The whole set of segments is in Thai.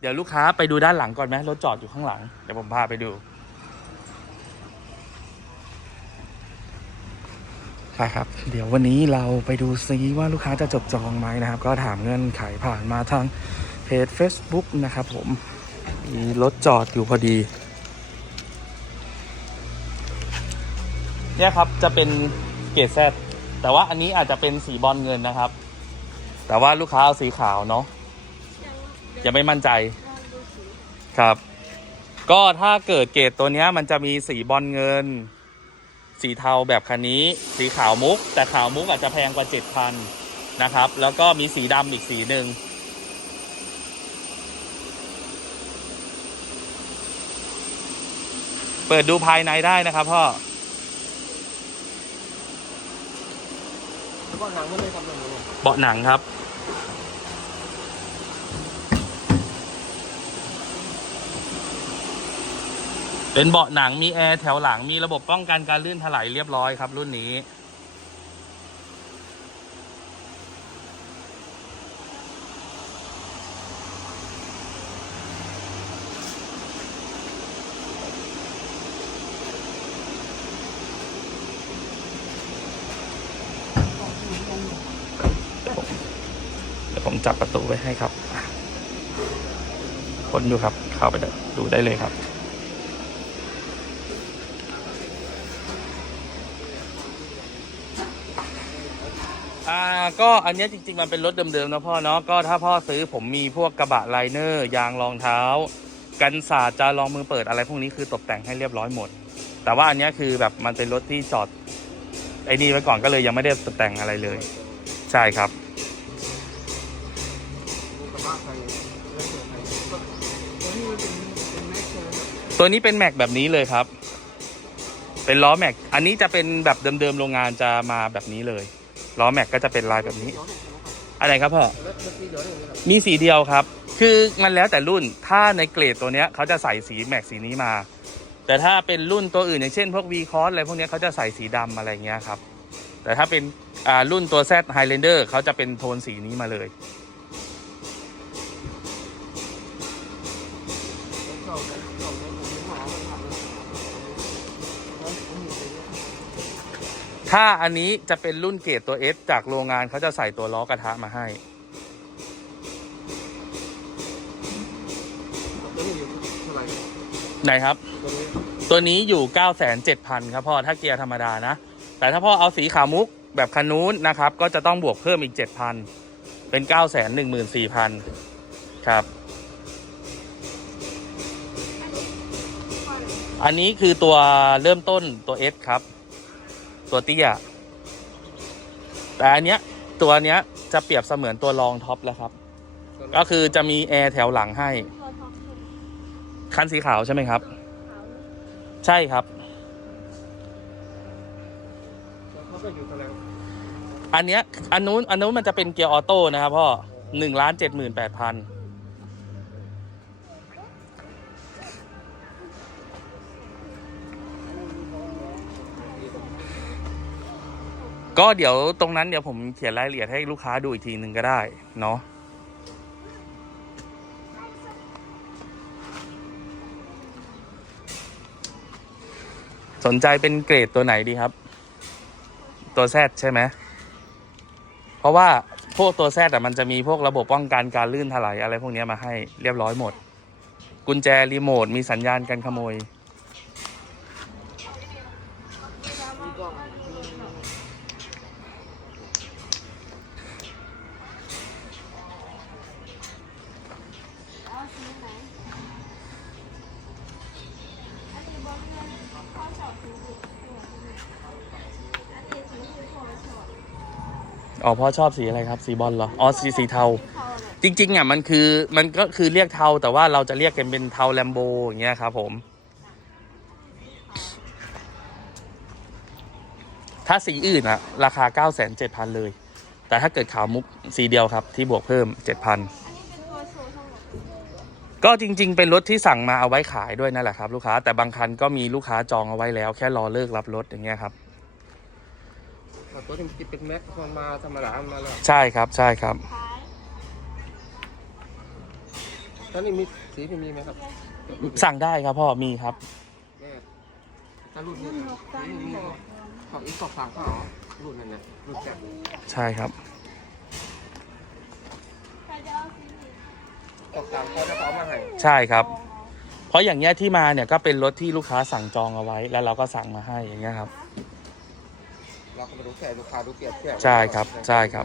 เดี๋ยวลูกค้าไปดูด้านหลังก่อนไหมรถจอดอยู่ข้างหลัง เดี๋ยวผมพาไปดูใช่ครับ เดี๋ยววันนี้เราไปดูซิว่าลูกค้าจะจดจองไหมนะครับ ก็ถามเงื่อนไขผ่านมาทางเพจ Facebook นะครับผมมีรถจอดอยู่พอดี เนี่ยครับจะเป็นเกรดแซแต่ว่าอันนี้อาจจะเป็นสีบอลเงินนะครับ แต่ว่าลูกค้าเอาสีขาวเนาะ ยังไม่มั่นใจครับ ก็ถ้าเกิดเกรดตัวเนี้ยมันจะมีสีบอลเงิน สีเทาแบบคันนี้ สีขาวมุก แต่ขาวมุกอาจจะแพงกว่าเจ็ดพันนะครับ แล้วก็มีสีดำอีกสีหนึ่งเปิดดูภายในได้นะครับพ่อก็หนังไม่ได้ทำอะไรเลยเบาะหนังครับ เป็นเบาะหนังมีแอร์แถวหลังมีระบบป้องกันการลื่นถลายเรียบร้อยครับรุ่นนี้ เดี๋ยวผมจับประตูไว้ให้ครับ คนอยู่ครับ เข้าไปดูได้เลยครับ ก็อันนี้จริง ๆ มันเป็นรถเดิมๆนะพ่อเนาะก็ถ้าพ่อซื้อผมมีพวกกระบะไลเนอร์ยางรองเท้า กันสาดจารองมือเปิดอะไรพวกนี้คือตกแต่งให้เรียบร้อยหมด แต่ว่าอันนี้คือแบบมันเป็นรถที่จอดไอ้นี่ไว้ก่อนก็เลยยังไม่ได้ตกแต่งอะไรเลย ใช่ครับตัวนี้เป็นแม็กแบบนี้เลยครับ เป็นล้อแม็ก อันนี้จะเป็นแบบเดิมๆโรงงานจะมาแบบนี้เลย ล้อแม็กก็จะเป็นลายแบบนี้เดี๋ยวหนครับอะไรครับพ่อแล้วเมื่อกี้เดี๋ยวหนึ่งนะครับมีสีเดียวครับ คือมันแล้วแต่รุ่น ถ้าในเกรดตัวเนี้ยเขาจะใส่สีแม็กสีนี้มา แต่ถ้าเป็นรุ่นตัวอื่นอย่างเช่น พวก V c o s อะไรพวกเนี้ยเขาจะใส่สีดำอะไรเงี้ยครับ แต่ถ้าเป็นอ่ารุ่นตัว Z Highlander เขาจะเป็นโทนสีนี้มาเลย ถ้าอันนี้จะเป็นรุ่นเกรดตัว S จากโรงงานเขาจะใส่ตัวล้อกระทะมาให้ ตัวนี้อยู่เท่าไหร่ไหนครับ ตัวนี้ตัวนี้อยู่ 9 7 0 0 0ครับพ่อถ้าเกียร์ธรรมดานะ แต่ถ้าพ่อเอาสีขาวมุกแบบคันนู้นนะครับ ก็จะต้องบวกเพิ่มอีก 7,000 เป็น 9 1 4 0 0 0 ครับ อันนี้คือตัวเริ่มต้นตัว S ครับ ตัวเตี้ย แต่อันเนี้ยตัวเนี้ยจะเปรียบเสมือนตัวรองท็อปแล้วครับ ก็คือจะมีแอร์แถวหลังให้ คันสีขาวใช่ไหมครับ ใช่ครับเขาก็อยู่เท่าไหร่อันเนี้ยอันนู้นอันนู้นมันจะเป็นเกียร์ออโต้นะครับพ่อหนึ่งล้านเจ็ดหมื่นแปดพัน ก็เดี๋ยวตรงนั้นเดี๋ยวผมเขียนรายละเอียดให้ลูกค้าดูอีกทีหนึ่งก็ได้ เนาะสนใจเป็นเกรดตัวไหนดีครับ ตัวแซดใช่ไหมเพราะว่าพวกตัวแซดอะมันจะมีพวกระบบป้องกันการลื่นถลายอะไรพวกนี้มาให้เรียบร้อยหมด กุญแจรีโมทมีสัญญาณการขโมย อ๋อพ่อชอบสีอะไรครับสีบอลเหรออ๋อสีสีเทา จริงๆอะมันคือมันก็คือเรียกเทาแต่ว่าเราจะเรียกกันเป็นเทาแลมโบอย่างเงี้ยครับ ผม ถ้าสีอื่นอะราคา9 7 0 0 0เจ็ดพันเลย แต่ถ้าเกิดขาวมุกสีเดียวครับ ที่บวกเพิ่ม7,000ก็จริง ๆ เป็นรถที่สั่งมาเอาไว้ขายด้วยนั่นแหละครับ ลูกค้าแต่บางคันก็มีลูกค้าจองเอาไว้แล้ว แค่รอเลิกรับรถอย่างเงี้ยครับ ต่ตัวนี้มันเป็นแม็กซ์มันมาธรรมดามาแล้วใช่ครับใช่ครับขตอนนี้มีสีที่มีไหมครับสั่งได้ครับพ่อมีครับแม่ถ้ารุ่นนี้สีมีของอีกสองสามข้อรุ่นนั้นนะรุ่นแปดใช่ครับ สองสามข้อจะเอามาให้ ใช่ครับ เพราะอย่างเงี้ยที่มาเนี่ยก็เป็นรถที่ลูกค้าสั่งจองเอาไว้ แล้วเราก็สั่งมาให้อย่างเงี้ยครับ เราก็มาดูแค่ลูกค้าดูเปรียบเทียบใช่ครับใช่ครับ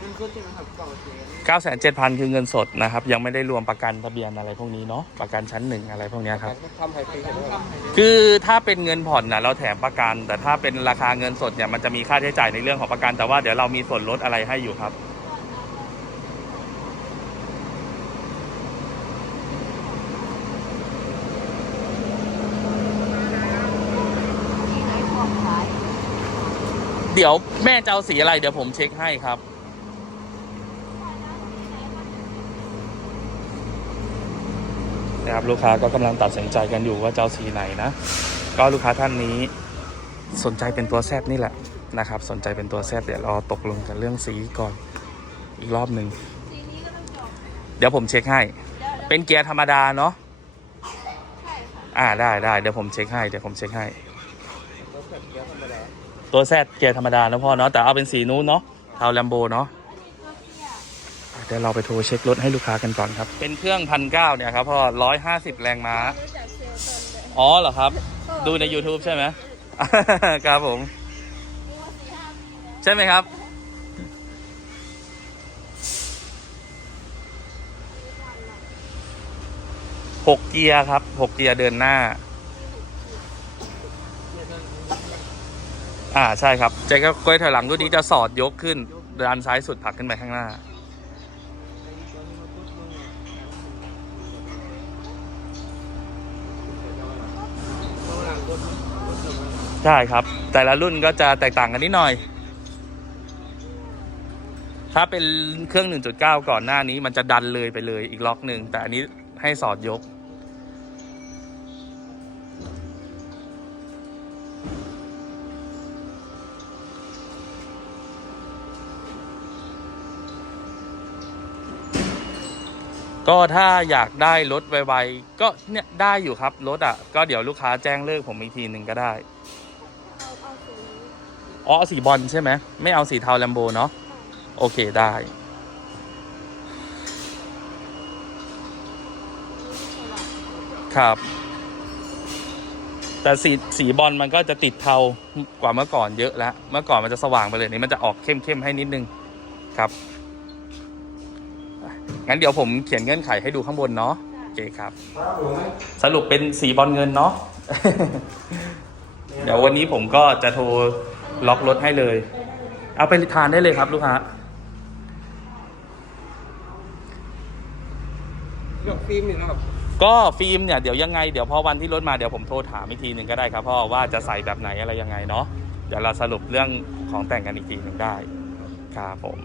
มันขึ้นใช่ไหมครับกล่องเสียง9 7 0 0 0 คือเงินสดนะครับ ยังไม่ได้รวมประกันทะเบียนอะไรพวกนี้เนาะประกันชั้นหนึ่งอะไรพวกเนี้ยครับ ทำให้ฟรีเห็นไหมครับคือถ้าเป็นเงินผ่อนนะเราแถมประกัน แต่ถ้าเป็นราคาเงินสดเนี่ยมันจะมีค่าใช้จ่ายในเรื่องของประกัน แต่ว่าเดี๋ยวเรามีส่วนลดอะไรให้อยู่ครับ เดี๋ยวแม่จะเอาสีอะไร เดี๋ยวผมเช็คให้ครับ นะครับลูกค้าก็กำลังตัดสินใจกันอยู่ว่าจะเอาสีไหนนะ ก็ลูกค้าท่านนี้ สนใจเป็นตัวแซดนี่แหละนะครับ สนใจเป็นตัวแซดเดี๋ยวรอตกลงกันเรื่องสีก่อนอีกรอบหนึ่งเดี๋ยวผมเช็คให้เป็นเกียร์ธรรมดาเนาะอ่าได้ได้เดี๋ยวผมเช็คให้เดี๋ยวผมเช็คให้ รถแบบเกียร์ธรรมดา ตัวแซดเกียร์ธรรมดานะพ่อเนาะแต่เอาเป็นสีนู้นเนาะเทาแลมโบเนาะเดี๋ยวเราไปโทรเช็ครถให้ลูกค้ากันก่อนครับ เป็นเครื่องพันเก้าเนี่ยครับพ่อร้อยห้าสิบแรงม้า อ๋อเหรอครับ ดูใน YouTube ใช่ไหมครับผม ใช่ไหมครับ หกเกียร์ครับหกเกียร์เดินหน้า อ่าใช่ครับใจก็ก้อยถอยหลังรุ่นนี้จะสอดยกขึ้นด้านซ้ายสุดผลักขึ้นไปข้างหน้าข้างหลังรถรถเดิมใช่ครับ แต่ละรุ่นก็จะแตกต่างกันนิดหน่อย ถ้าเป็นเครื่อง 1.9 ก่อนหน้านี้ มันจะดันเลยไปเลยอีกล็อกหนึ่งแต่อันนี้ให้สอดยก ก็ถ้าอยากได้รถไวๆก็เนี่ยได้อยู่ครับรถอะ ก็เดี๋ยวลูกค้าแจ้งเลิกผมอีกทีหนึ่งก็ได้เอาเอาสีนี้อ๋อเอาสีบอลใช่ไหมไม่เอาสีเทาแลมโบเนาะโอเคได้ ครับ แต่สีสีบอลมันก็จะติดเทากว่าเมื่อก่อนเยอะแล้ว เมื่อก่อนมันจะสว่างไปเลยนี่มันจะออกเข้มๆให้นิดนึงครับอะ งั้นเดี๋ยวผมเขียนเงื่อนไขให้ดูข้างบนเนาะโอเคครับ สรุปเป็นสีบอลเงินเนาะ เดี๋ยววันนี้ผมก็จะโทรล็อกรถให้เลย เอาไปทานได้เลยครับลูกค้ายกฟิล์มนี่นะครับก็ฟิล์มเนี่ยเดี๋ยวยังไงเดี๋ยวพอวันที่รถมาเดี๋ยวผมโทรถามอีกทีหนึ่งก็ได้ครับพ่อว่าจะใส่แบบไหนอะไรยังไงเนาะเดี๋ยวเราสรุปเรื่องของแต่งกันอีกทีหนึ่งได้ครับผม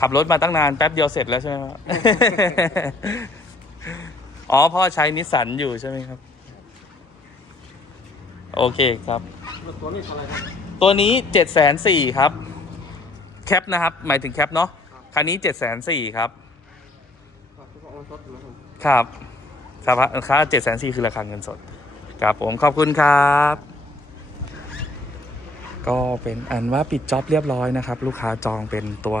ขับรถมาตั้งนานแป๊บเดียวเสร็จแล้วใช่ไหมครับ อ๋อพ่อใช้นิสสันอยู่ใช่ไหมครับ โอเคครับรถตัวนี้เท่าไหรครับ ตัวนี้เจ็ดแสนสี่ครับ แคปนะครับ หมายถึงแคปเนาะคันนี้เจ็ดแสนสี่ครับ ครับทุกคนรถนะครับครับครับราคาเจ็ดแสนสี่คือราคาเงินสด ครับผมขอบคุณครับ ก็เป็นอันว่าปิดจ็อบเรียบร้อยนะครับ ลูกค้าจองเป็นตัว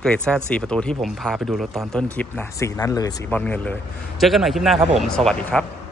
เกรดแซดสี่ประตูที่ผมพาไปดูรถตอนต้นคลิปนะสีนั้นเลยสีบอลเงินเลย เจอกันใหม่คลิปหน้าครับผม สวัสดีครับ